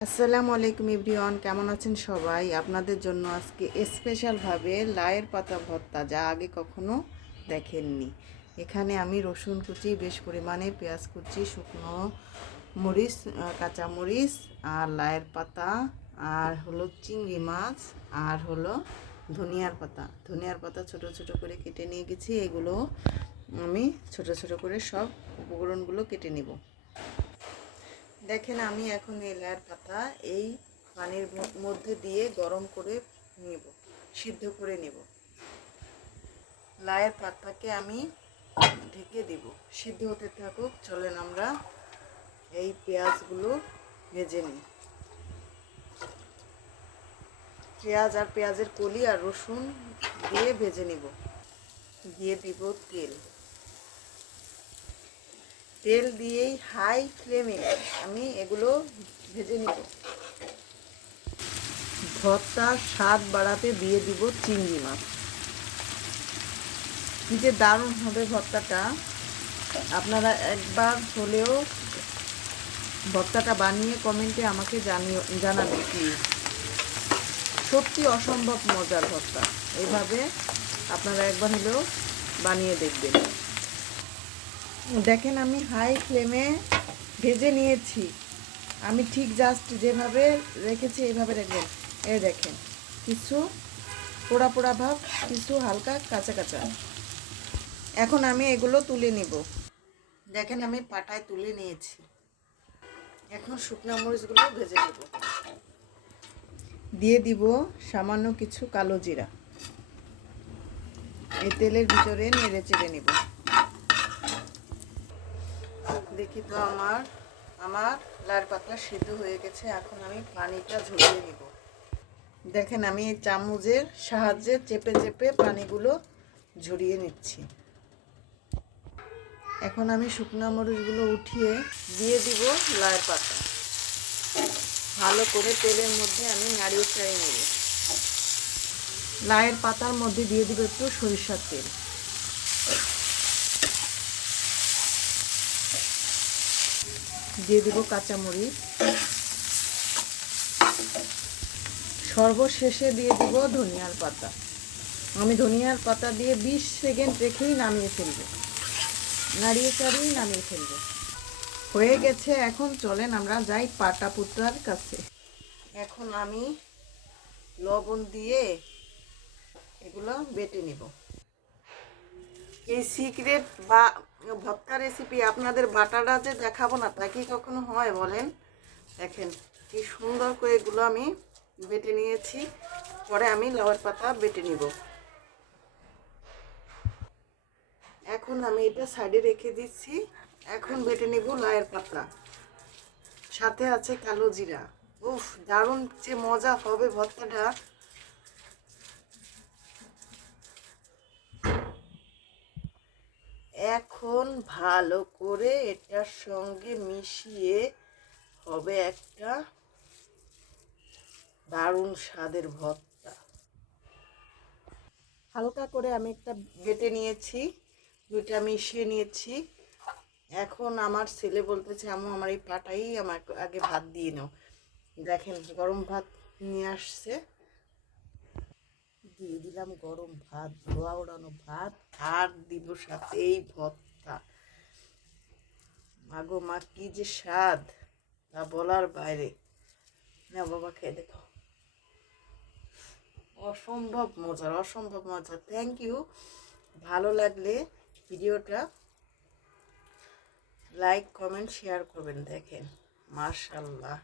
আসসালামু আলাইকুম এভরিওয়ান, কেমন আছেন সবাই? আপনাদের জন্য আজকে স্পেশালভাবে লাউয়ের পাতা ভর্তা, যা আগে কখনো দেখেননি। এখানে আমি রসুন কুচি, বেশ পরিমাণে পেঁয়াজ কুচি, শুকনো মরিচ, কাঁচা মরিচ, আর লাউয়ের পাতা, আর হলো চিংড়ি মাছ, আর হলো ধনিয়ার পাতা ছোট ছোট করে কেটে নিয়ে গেছি। এগুলো আমি ছোট ছোট করে সব উপকরণগুলো কেটে নিব। দেখেন, আমি এখন এই লাউয়ের পাতা এই পানির মধ্যে দিয়ে গরম করে নেব, সিদ্ধ করে নেব। লাউয়ের পাতাকে আমি ঢেকে দিব, সিদ্ধ হতে থাকুক। চলেন আমরা এই পেঁয়াজগুলো ভেজে নিই। পেঁয়াজ আর পেঁয়াজের কলি আর রসুন দিয়ে ভেজে নিব। দিয়ে দিব তেল। তেল দিয়েই হাই ফ্লেমে আমি এগুলো ভেজে নিব। ভর্তার স্বাদ বাড়াতে দিয়ে দিব চিংড়ি মাছ। কী যে দারুণ হবে ভর্তাটা! আপনারা একবার হলেও ভর্তাটা বানিয়ে কমেন্টে আমাকে জানাবে কি সত্যি অসম্ভব মজার ভর্তা। এইভাবে আপনারা একবার হলেও বানিয়ে দেখবেন। দেখেন, আমি হাই ফ্লেমে ভেজে নিয়েছি। আমি ঠিক জাস্ট যেভাবে রেখেছি এইভাবে রাখবেন। এই দেখেন, কিছু পোড়া পোড়া ভাব, কিছু হালকা কাঁচা কাঁচা। এখন আমি এগুলো তুলে নিব। দেখেন, আমি পাটায় তুলে নিয়েছি। এখন শুকনো মরিচগুলো ভেজে নেব। দিয়ে দিব সামান্য কিছু কালো জিরা। এই তেলের ভিতরে নেড়ে চেড়ে নেব। দেখি তো আমার লাউয়ের পাতা সিদ্ধ হয়ে গেছে। এখন আমি পানিটা ঝরিয়ে নেব। দেখেন, আমি এই চামচের সাহায্যে চেপে চেপে পানিগুলো ঝরিয়ে নিচ্ছি। এখন আমি শুকনো মরিচগুলো উঠিয়ে দিয়ে দিব লাউয়ের পাতা। ভালো করে তেলের মধ্যে আমি নাড়িয়ে চাড়িয়ে নেব। লাউয়ের পাতার মধ্যে দিয়ে দিব একটু সরিষার তেল। দিয়ে দিব কাঁচামরিচ। সর্বশেষে দিয়ে দিব ধনিয়ার পাতা। আমি ধনিয়ার পাতা দিয়ে 20 সেকেন্ড রেখেই নামিয়ে ফেলব। নাড়িয়ে চাড়িয়ে নামিয়ে ফেলব। হয়ে গেছে। এখন চলেন আমরা যাই পাটা পুতার কাছে। এখন আমি লবণ দিয়ে এগুলো বেটে নিব। এই সিক্রেট বা ভর্তা রেসিপি আপনাদের বাটাটা যে দেখাবো না, তা কি কখনো হয় বলেন? দেখেন কি সুন্দর করে এগুলো আমি বেটে নিয়েছি। পরে আমি লাউয়ের পাতা বেটে নিব। এখন আমি এটা সাইডে রেখে দিচ্ছি। এখন বেটে নিব লাউয়ের পাতা, সাথে আছে কালো জিরা। উফ, দারুণ যে মজা হবে ভর্তাটা! এখন ভালো করে এটার সঙ্গে মিশিয়ে হবে একটা দারুণ স্বাদের ভর্তা। হালকা করে আমি একটা বেটে নিয়েছি, দুইটা মিশিয়ে নিয়েছি। এখন আমার ছেলে বলতেছে, আম্মু আমার এই পাটাই আমার আগে ভাত দিয়ে নাও। দেখেন, গরম ভাত নিয়ে আসছে। দিয়ে দিলাম গরম ভাত, ধোয়া ওড়ানো ভাত, আর দিব সাথে এই ভর্তা। মাগো মা, কি যে স্বাদ, তা বলার বাইরে। না বাবা, খেয়ে দেখো। অসম্ভব মজার, অসম্ভব মজার। Thank you. ভালো লাগলে ভিডিওটা লাইক, কমেন্ট, শেয়ার করবেন। দেখেন, মাশাআল্লাহ।